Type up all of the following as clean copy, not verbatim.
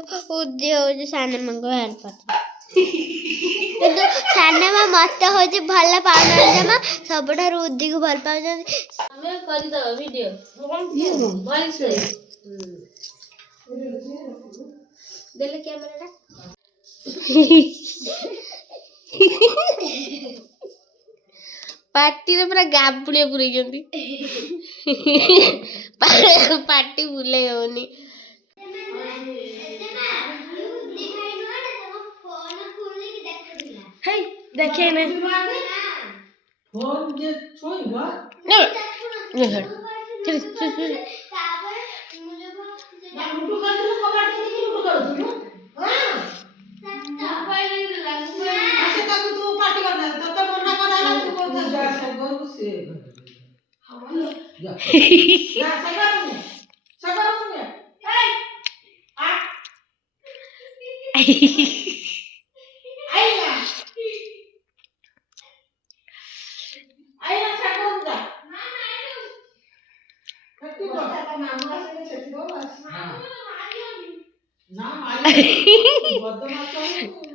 उद्दी हो सानमा को हेल्प करते सानमा मत हो भल पाउना जमा सबठार उद्दी को भल पाउ वीडियो देले कैमरा पार्टी रे पूरा गाबुलिया पुरै जंती पार्टी बुले होनी हे देखे ने फोन जे छोइबा ने घर चल चल ना उठो कर दो कबाड़ नहीं उठो कर दो हां मोबाइल नहीं लागू ऐसे तक तू पार्टी करना तब तो मना कराला तू को तो जा सब को से हां जा सबर में ए आ आईला आईला सबर जा ना आईला कत्ती কথা का मामा আসলে ছেটি দাও हां ना मारी बदमाश तो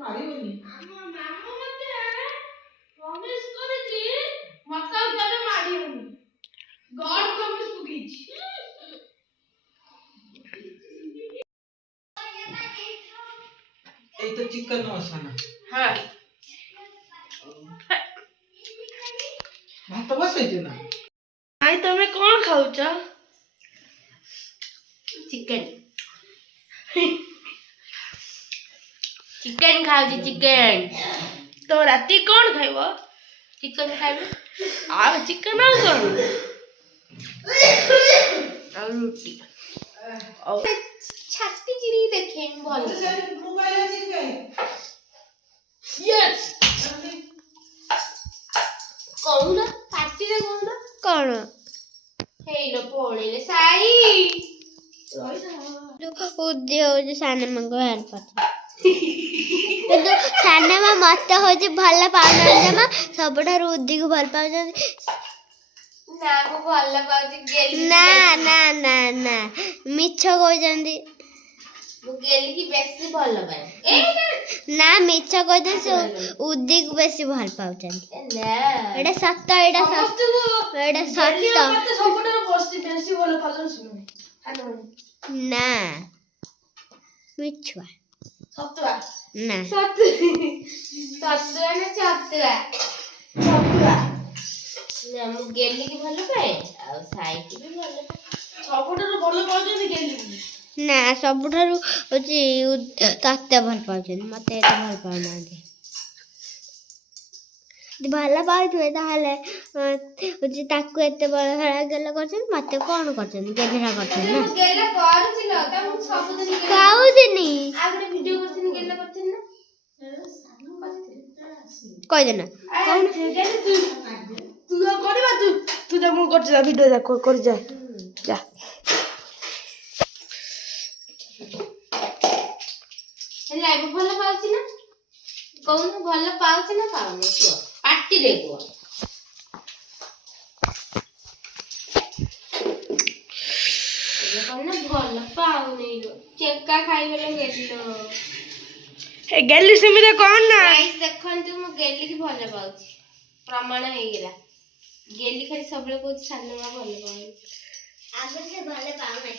मारिबनी मामा मते प्रॉमिस करथि मक्का उतारे मारिबनी गॉड प्रॉमिस कुकीज এই তো চিকেন মশলা হ্যাঁ ভাত বসাইছো না আই তুমি কোন খাউছ चिकन चिकन खाऊ चिकन तो राती कौन खाइब चिकन खाइब आ चिकन आ कौन आ रोटी और छाती चिरी देखे बोल मोबाइल चिकन यस कौन पार्टी रे कौन हेलो पळेले साई उद्दी हो सानमा को हेल्प करते सानमा मत हो भल पाउना जमा सबठार उद्दी को भल पाउ ना को भल पाउ गेली ना ना ना ना मिछ कहजंदी मु गेली की बेसी भल पाए ए ना मिछ कहदे से उद्दी को बेसी भल पाउचन ना एडा सत्य एडा सत्य सबठार बेसी भल पाउचन सुनो ना मिछुआ सत्तुआ ना सत्तुआ ना छत्तुआ छत्तुआ ना मु गेली की भल पाए आ साई की भी भल सबठार भल पाउचन गेली ना सबठार होची तत्ते भल पाउचन मते एते भल पाउना भल पाउथुए ताहले होची ताकू एते बड़ गेला करछन मते कोन करछन गेला करछन ना गेला करछिल त मु सब दिन काउ दिनी आगरे वीडियो करछन गेला करछन ना कह देना कौन तू करबा तू जा मु कर वीडियो जा कर जा जा लाइव भल पाउछि ना कौन भल पाउछि ना पाउनी तू पार्टी रे को कौन भल पाउनी लो चेका खाइ गेले गेलो ए गेली सेमिरे कोन ना गाइस देखन तू मु गेली की भल पाउछि प्रमाण हे गेला गेली खाली सबले को सानमा भल पाउ आगु से भल पाउ ना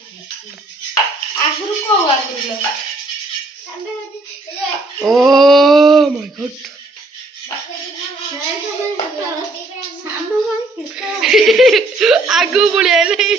आगु को आगु लो ओ माय गॉड आगु बुलिया नहीं